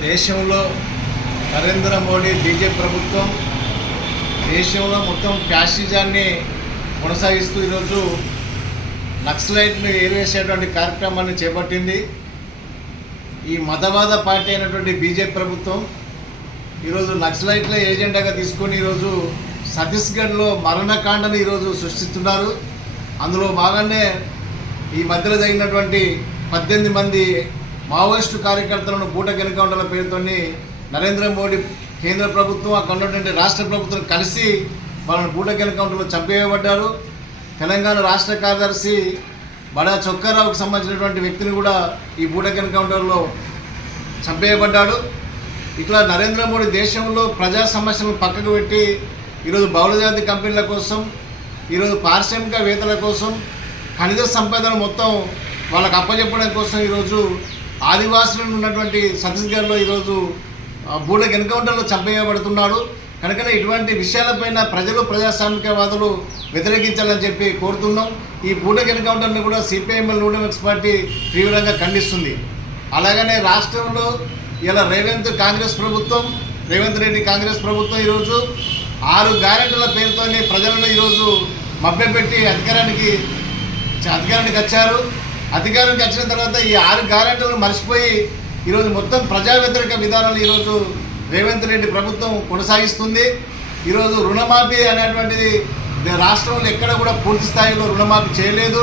దేశంలో నరేంద్ర మోడీ బీజేపీ ప్రభుత్వం దేశంలో మొత్తం ఫ్యాసిజాన్ని కొనసాగిస్తూ ఈరోజు నక్సలైట్ని ఏరివేసేటువంటి కార్యక్రమాన్ని చేపట్టింది. ఈ మతవాద పార్టీ అయినటువంటి బీజేపీ ప్రభుత్వం ఈరోజు నక్సలైట్ల ఏజెండాగా తీసుకొని ఈరోజు ఛత్తీస్గఢ్లో మరణకాండను ఈరోజు సృష్టిస్తున్నారు. అందులో భాగంగానే ఈ మధ్యలో జరిగినటువంటి పద్దెనిమిది మంది మావోయిస్టు కార్యకర్తలను బూట గెలుకౌంటల పేరుతోని నరేంద్ర మోడీ కేంద్ర ప్రభుత్వం అక్కడ ఉన్నటువంటి రాష్ట్ర ప్రభుత్వం కలిసి వాళ్ళని పూట కౌంటర్లో చంపేయబడ్డారు. తెలంగాణ రాష్ట్ర కార్యదర్శి బడా చొక్కారావుకు సంబంధించినటువంటి వ్యక్తిని కూడా ఈ బూటకెన్ కౌంటర్లో చంపేయబడ్డాడు. ఇట్లా నరేంద్ర మోడీ దేశంలో ప్రజా సమస్యలను పక్కకు పెట్టి ఈరోజు బహుళజాతి కంపెనీల కోసం ఈరోజు పారిశ్రామికవేత్తల కోసం ఖనిజ సంపదను మొత్తం వాళ్ళకి అప్పచెప్పడం కోసం ఈరోజు ఆదివాసులను ఉన్నటువంటి ఛత్తీస్గఢ్లో ఈరోజు బూడెక్ ఎన్కౌంటర్లో చంపేయబడుతున్నాడు. కనుకనే ఇటువంటి విషయాలపైన ప్రజలు ప్రజాస్వామికవాదులు వ్యతిరేకించాలని చెప్పి కోరుతున్నాం. ఈ బూటక్ ఎన్కౌంటర్ని కూడా సిపిఐఎంఎల్ నూడెమెక్స్ పార్టీ తీవ్రంగా ఖండిస్తుంది. అలాగనే రాష్ట్రంలో ఇలా రేవంత్ కాంగ్రెస్ ప్రభుత్వం రేవంత్ రెడ్డి కాంగ్రెస్ ప్రభుత్వం ఈరోజు ఆరు గ్యారెంటీల పేరుతోనే ప్రజలను ఈరోజు మభ్యపెట్టి అధికారానికి అధికారానికి వచ్చారు. అధికారానికి వచ్చిన తర్వాత ఈ ఆరు గ్యారెంటీలను మర్చిపోయి ఈరోజు మొత్తం ప్రజా వ్యతిరేక విధానాలు ఈరోజు రేవంత్ రెడ్డి ప్రభుత్వం కొనసాగిస్తుంది. ఈరోజు రుణమాఫీ అనేటువంటిది రాష్ట్రంలో ఎక్కడ కూడా పూర్తి స్థాయిలో రుణమాఫీ చేయలేదు.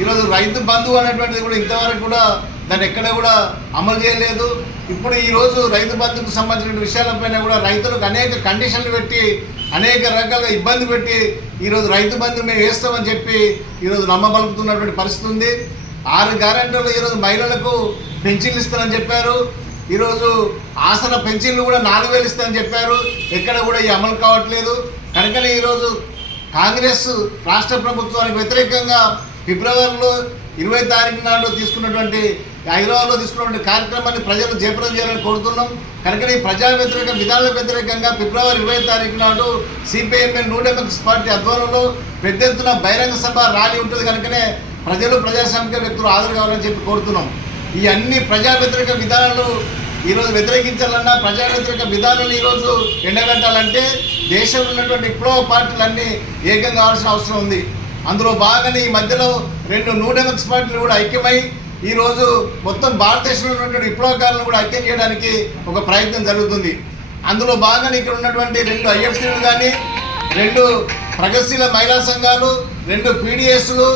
ఈరోజు రైతు బంధు అనేటువంటిది కూడా ఇంతవరకు కూడా దాన్ని ఎక్కడ కూడా అమలు చేయలేదు. ఇప్పుడు ఈరోజు రైతు బంధుకు సంబంధించిన విషయాలపైన కూడా రైతులకు అనేక కండిషన్లు పెట్టి అనేక రకాలుగా ఇబ్బంది పెట్టి ఈరోజు రైతు బంధు మేము వేస్తామని చెప్పి ఈరోజు నమ్మబలుపుతున్నటువంటి పరిస్థితి ఉంది. ఆరు గ్యారెంటీలు ఈరోజు మహిళలకు పెన్షన్లు ఇస్తారని చెప్పారు. ఈరోజు ఆసన పెన్షన్లు కూడా నాలుగు వేలు ఇస్తారని చెప్పారు. ఎక్కడ కూడా ఈ అమలు కావట్లేదు. కనుకనే ఈరోజు కాంగ్రెస్ రాష్ట్ర ప్రభుత్వానికి వ్యతిరేకంగా ఫిబ్రవరిలో ఇరవై తారీఖు నాడు తీసుకున్నటువంటి హైదరాబాద్లో తీసుకున్నటువంటి కార్యక్రమాన్ని ప్రజలు జయప్రదం చేయాలని కోరుతున్నాం. కనుక ఈ ప్రజా వ్యతిరేక విధానాల వ్యతిరేకంగా ఫిబ్రవరి ఇరవై తారీఖు నాడు సిపిఐఎంఎల్ నూట డెమోక్రసీ పార్టీ ఆధ్వర్యంలో పెద్ద ఎత్తున బహిరంగ సభ ర్యాలీ ఉంటుంది. కనుకనే ప్రజలు ప్రజాస్వామిక వ్యక్తులు హాజరు కావాలని చెప్పి కోరుతున్నాం. ఈ అన్ని ప్రజా వ్యతిరేక విధానాలు ఈరోజు వ్యతిరేకించాలన్నా ప్రజా వ్యతిరేక విధానాలు ఈరోజు ఎండగట్టాలంటే దేశంలో ఉన్నటువంటి విప్లవ పార్టీలన్నీ ఏకం కావాల్సిన అవసరం ఉంది. అందులో బాగానే ఈ మధ్యలో రెండు న్యూ పార్టీలు కూడా ఐక్యమై ఈరోజు మొత్తం భారతదేశంలో ఉన్నటువంటి విప్లవకారులను కూడా ఐక్యం చేయడానికి ఒక ప్రయత్నం జరుగుతుంది. అందులో భాగంగా ఇక్కడ ఉన్నటువంటి రెండు ఐఎఫ్టీలు కానీ రెండు ప్రగతిశీల మహిళా సంఘాలు రెండు పీడిఎస్లు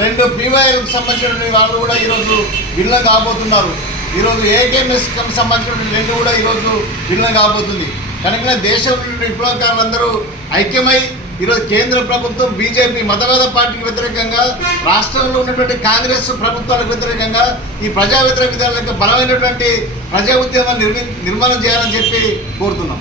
రెండు పీవైఎల్కి సంబంధించిన వాళ్ళు కూడా ఈరోజు విలీనం కాబోతున్నారు. ఈరోజు ఏకేఎంఎస్కి సంబంధించిన రెండు కూడా ఈరోజు విలీనం కాబోతుంది. కనుక దేశంలో విప్లవకారులందరూ ఐక్యమై ఈరోజు కేంద్ర ప్రభుత్వం బీజేపీ మతవాద పార్టీకి వ్యతిరేకంగా రాష్ట్రంలో ఉన్నటువంటి కాంగ్రెస్ ప్రభుత్వాలకు వ్యతిరేకంగా ఈ ప్రజా వ్యతిరేక బలమైనటువంటి ప్రజా ఉద్యమాన్ని నిర్మి నిర్మాణం చేయాలని చెప్పి కోరుతున్నాం.